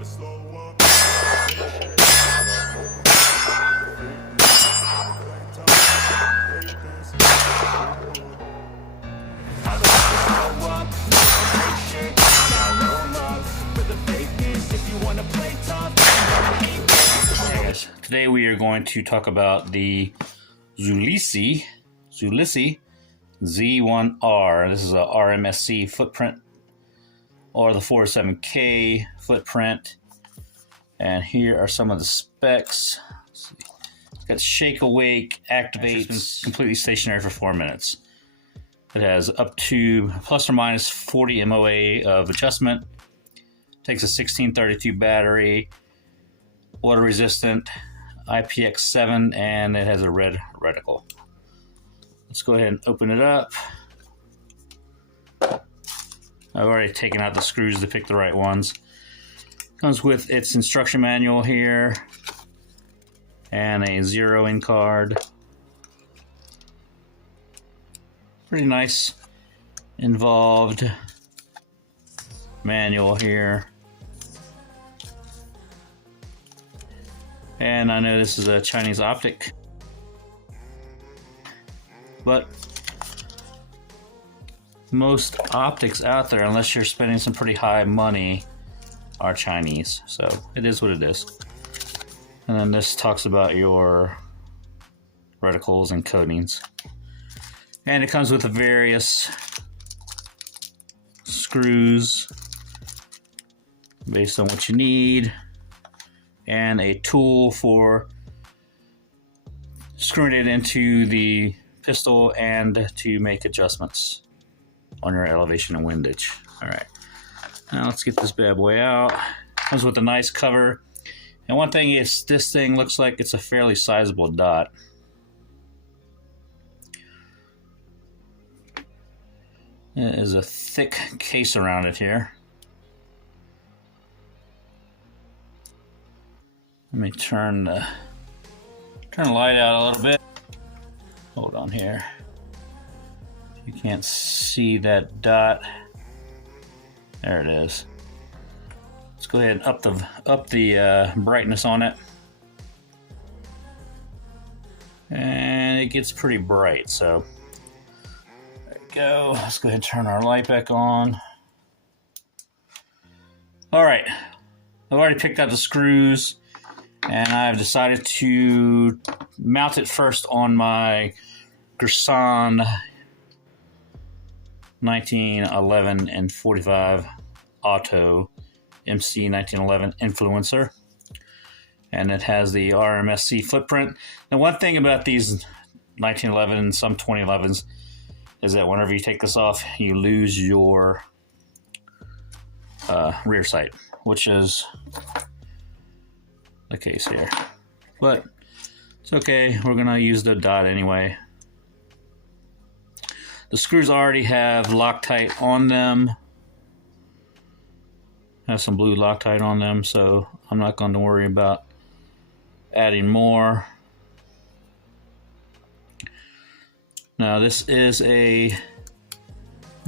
Today we are going to talk about the Zulisy Z1-R. This is a RMSc footprint, or the 407K footprint. And here are some of the specs. It's got shake, awake, activate, completely stationary for 4 minutes. It has up to plus or minus 40 MOA of adjustment. Takes a 1632 battery, water resistant, IPX7, and it has a red reticle. Let's go ahead and open it up. I've already taken out the screws to pick the right ones. Comes with its instruction manual here and a zeroing card. Pretty nice involved manual here. And I know this is a Chinese optic, but most optics out there, unless you're spending some pretty high money, are Chinese. So it is what it is. And then this talks about your reticles and coatings. And it comes with the various screws based on what you need, and a tool for screwing it into the pistol and to make adjustments on your elevation and windage. All right, now let's get this bad boy out. Comes with a nice cover, and one thing is this thing looks like it's a fairly sizable dot. There is a thick case around it here. Let me turn the light out a little bit. Hold on here. You can't see that dot. There it is. Let's go ahead and up the brightness on it. And it gets pretty bright, so there we go. Let's go ahead and turn our light back on. All right, I've already picked out the screws, and I've decided to mount it first on my Gerson 1911 and 45 Auto MC 1911 influencer, and it has the RMSc footprint. Now, one thing about these 1911 and some 2011s is that whenever you take this off, you lose your rear sight, which is the case here, but it's okay. We're gonna use the dot anyway. The screws already have Loctite on them. Have some blue Loctite on them, so I'm not going to worry about adding more. Now this is a,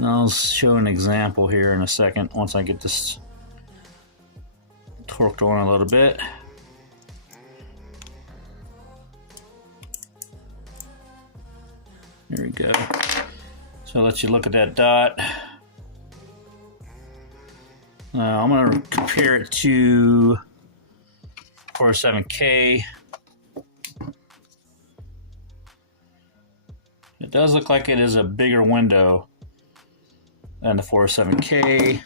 I'll show an example here in a second once I get this torqued on a little bit. Here we go. So I'll let you look at that dot. I'm going to compare it to 407K. It does look like it is a bigger window than the 407K.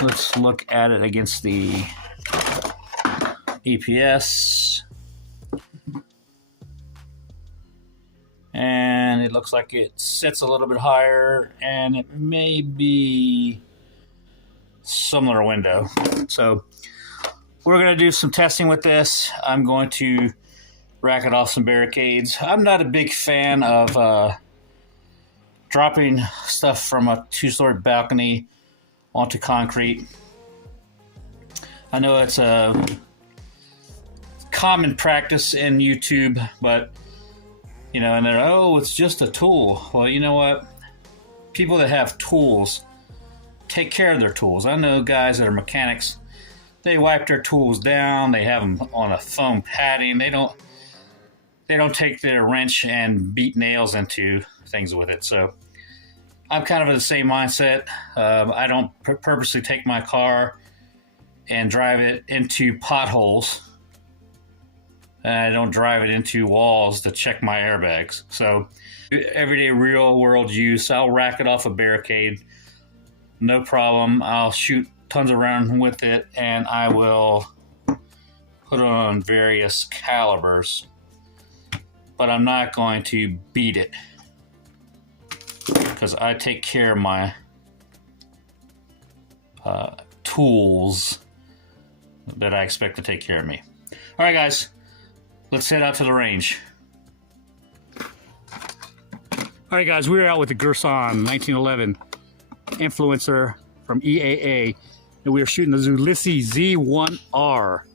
Let's look at it against the EPS. And it looks like it sits a little bit higher, and it may be similar window. So we're going to do some testing with this. I'm going to racket off some barricades. I'm not a big fan of dropping stuff from a two-story balcony onto concrete. I know it's a common practice in YouTube, but you know, and they're, oh, it's just a tool. Well, you know what? People that have tools take care of their tools. I know guys that are mechanics they wipe their tools down. They have them on a foam padding. They don't take their wrench and beat nails into things with it. So I'm kind of in the same mindset. I don't purposely take my car and drive it into potholes. And I don't drive it into walls to check my airbags. So everyday real world use, I'll rack it off a barricade. No problem. I'll shoot tons around with it, and I will put it on various calibers. But I'm not going to beat it, because I take care of my tools that I expect to take care of me. All right, guys, let's head out to the range. All right, guys, we're out with the Gerson 1911 Influencer from EAA, and we are shooting the Zulisy Z1-R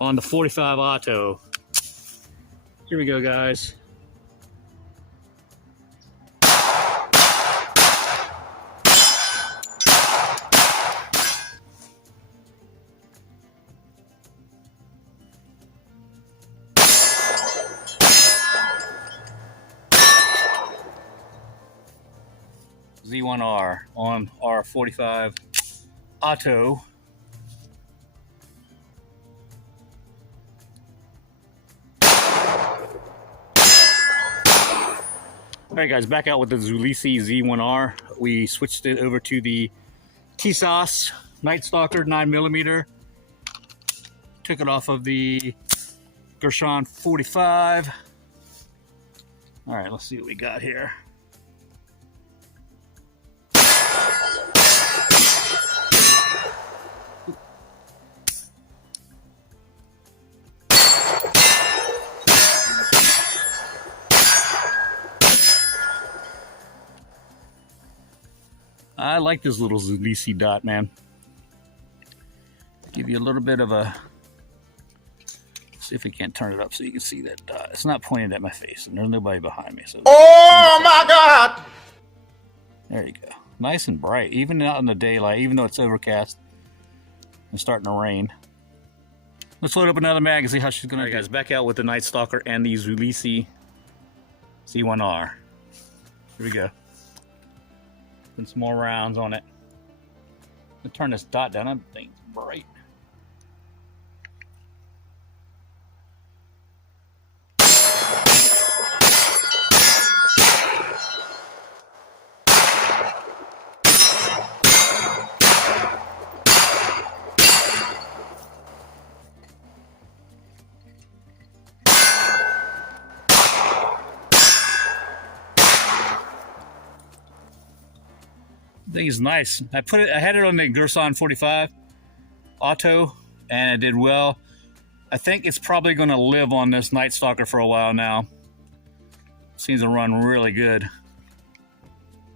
on the 45 auto. Here we go, guys. Z1-R on our 45 auto. All right, guys, back out with the Zulisy Z1-R. We switched it over to the TSOS Night Stalker 9mm. Took it off of the Gerson 45. All right, let's see what we got here. I like this little Zulisy dot, man. Give you a little bit of a... See if we can't turn it up so you can see that dot. It's not pointed at my face, and there's nobody behind me. So oh my God! There you go. Nice and bright, even out in the daylight, even though it's overcast and starting to rain. Let's load up another mag and see how she's gonna do. All right, guys, back out with the Night Stalker and the Zulisy Z1-R. Here we go. Put some more rounds on it. I'm gonna turn this dot down. That thing's bright. I think it's nice. I had it on the Gerson 45 auto, and it did well. I think it's probably going to live on this Night Stalker for a while now. Seems to run really good.